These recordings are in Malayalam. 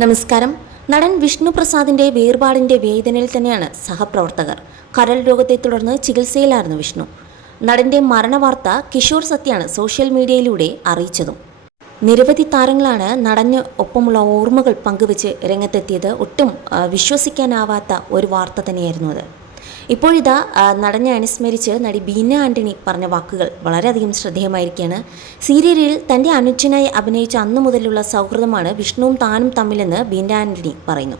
നമസ്കാരം. നടൻ വിഷ്ണു പ്രസാദിന്റെ വേർപാടിന്റെ വേദനയിൽ തന്നെയാണ് സഹപ്രവർത്തകർ. കരൾ രോഗത്തെ തുടർന്ന് ചികിത്സയിലായിരുന്നു വിഷ്ണു. നടന്റെ മരണവാർത്ത കിഷോർ സത്യാണ് സോഷ്യൽ മീഡിയയിലൂടെ അറിയിച്ചതും. നിരവധി താരങ്ങളാണ് നടന് ഒപ്പമുള്ള ഓർമ്മകൾ പങ്കുവച്ച് രംഗത്തെത്തിയത്. ഒട്ടും വിശ്വസിക്കാനാവാത്ത ഒരു വാർത്ത തന്നെയായിരുന്നു അത്. ഇപ്പോഴിതാ നടനെ അനുസ്മരിച്ച് നടി ബീന ആന്റണി പറഞ്ഞ വാക്കുകൾ വളരെയധികം ശ്രദ്ധേയമായിരിക്കുകയാണ്. സീരിയലിൽ തന്റെ അനുജനായി അഭിനയിച്ച അന്നു മുതലുള്ള സൗഹൃദമാണ് വിഷ്ണുവും താനും തമ്മിലെന്ന് ബീന ആന്റണി പറയുന്നു.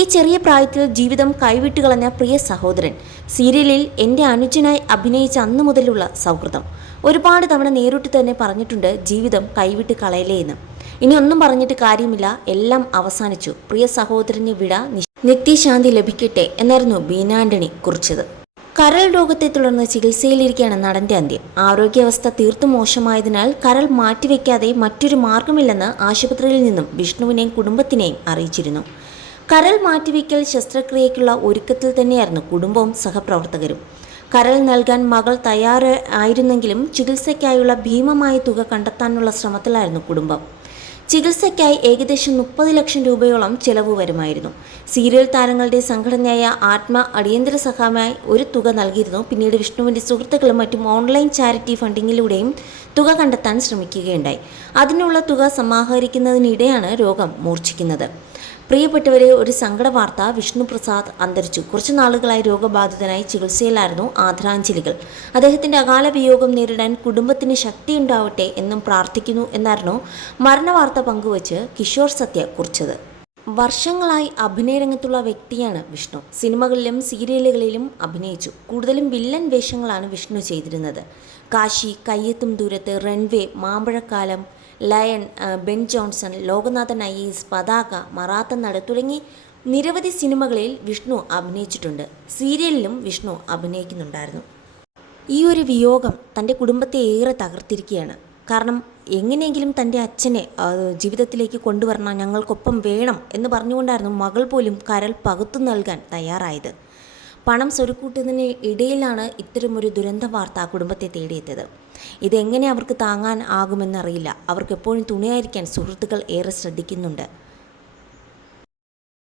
ഈ ചെറിയ പ്രായത്തിൽ ജീവിതം കൈവിട്ട് കളഞ്ഞ പ്രിയ സഹോദരൻ സീരിയലിൽ എന്റെ അനുജനായി അഭിനയിച്ച അന്നു മുതലുള്ള സൗഹൃദം. ഒരുപാട് തവണ നേരിട്ട് തന്നെ പറഞ്ഞിട്ടുണ്ട് ജീവിതം കൈവിട്ട് കളയലേ എന്ന് ഇനി ഒന്നും പറഞ്ഞിട്ട് കാര്യമില്ല എല്ലാം അവസാനിച്ചു. പ്രിയ സഹോദരന് വിട നിത്യശാന്തി ലഭിക്കട്ടെ എന്നായിരുന്നു ബീനാന്റണി കുറിച്ചത്. കരൾ രോഗത്തെ തുടർന്ന് ചികിത്സയിലിരിക്കുകയാണ് നടന്റെ അന്ത്യം. ആരോഗ്യാവസ്ഥ തീർത്തും മോശമായതിനാൽ കരൾ മാറ്റിവെക്കാതെ മറ്റൊരു മാർഗമില്ലെന്ന് ആശുപത്രിയിൽ നിന്നും വിഷ്ണുവിനെയും കുടുംബത്തിനെയും അറിയിച്ചിരുന്നു. കരൾ മാറ്റിവെക്കൽ ശസ്ത്രക്രിയയ്ക്കുള്ള ഒരുക്കത്തിൽ തന്നെയായിരുന്നു കുടുംബവും സഹപ്രവർത്തകരും. കരൾ നൽകാൻ മകൾ തയ്യാറായിരുന്നെങ്കിലും ചികിത്സയ്ക്കായുള്ള ഭീമമായ തുക കണ്ടെത്താനുള്ള ശ്രമത്തിലായിരുന്നു കുടുംബം. ചികിത്സയ്ക്കായി ഏകദേശം മുപ്പത് ലക്ഷം രൂപയോളം ചെലവ് വരുമായിരുന്നു. സീരിയൽ താരങ്ങളുടെ സംഘടനയായ ആത്മ അടിയന്തര സഹായമായി ഒരു തുക നൽകിയിരുന്നു. പിന്നീട് വിഷ്ണുവിന്റെ സുഹൃത്തുക്കളും മറ്റും ഓൺലൈൻ ചാരിറ്റി ഫണ്ടിങ്ങിലൂടെയും തുക കണ്ടെത്താൻ ശ്രമിക്കുകയുണ്ടായി. അതിനുള്ള തുക സമാഹരിക്കുന്നതിനിടെയാണ് രോഗം മൂർച്ഛിക്കുന്നത്. പ്രിയപ്പെട്ടവരെ ഒരു സങ്കട വാർത്ത വിഷ്ണു പ്രസാദ് അന്തരിച്ചു. കുറച്ചു നാളുകളായി രോഗബാധിതനായി ചികിത്സയിലായിരുന്നു ആദരാഞ്ജലികൾ. അദ്ദേഹത്തിന്റെ അകാല വിയോഗം നേരിടാൻ കുടുംബത്തിന് ശക്തിയുണ്ടാവട്ടെ എന്നും പ്രാർത്ഥിക്കുന്നു എന്നായിരുന്നു മരണവാർത്ത പങ്കുവച്ച് കിഷോർ സത്യ കുറിച്ചത്. വർഷങ്ങളായി അഭിനയരംഗത്തുള്ള വ്യക്തിയാണ് വിഷ്ണു. സിനിമകളിലും സീരിയലുകളിലും അഭിനയിച്ചു. കൂടുതലും വില്ലൻ വേഷങ്ങളാണ് വിഷ്ണു ചെയ്തിരുന്നത്. കാശി കയ്യെത്തും ദൂരത്ത് runway Mambazhakkalam lion Ben Johnson Lokanathan I S Pathaka Maratha നട തുടങ്ങി നിരവധി സിനിമകളിൽ വിഷ്ണു അഭിനയിച്ചിട്ടുണ്ട്. സീരിയലിലും വിഷ്ണു അഭിനയിക്കുന്നുണ്ടായിരുന്നു. ഈ ഒരു വിയോഗം തന്റെ കുടുംബത്തെ ഏറെ തകർത്തിരിക്കുകയാണ്. കാരണം എങ്ങനെയെങ്കിലും തന്റെ അച്ഛനെ ജീവിതത്തിലേക്ക് കൊണ്ടുവരണം ഞങ്ങൾക്കൊപ്പം വേണം എന്ന് പറഞ്ഞുകൊണ്ടായിരുന്നു മകൾ പോലും കരൽ പകുത്തു നൽകാൻ തയ്യാറായത്. പണം സ്വരുക്കൂട്ടുന്നതിന് ഇടയിലാണ് ഇത്തരമൊരു ദുരന്ത വാർത്ത ആ കുടുംബത്തെ തേടിയെത്തിയത്. ഇതെങ്ങനെ അവർക്ക് താങ്ങാൻ ആകുമെന്നറിയില്ല. അവർക്കെപ്പോഴും തുണയായിരിക്കാൻ സുഹൃത്തുക്കൾ ഏറെ ശ്രദ്ധിക്കുന്നുണ്ട്.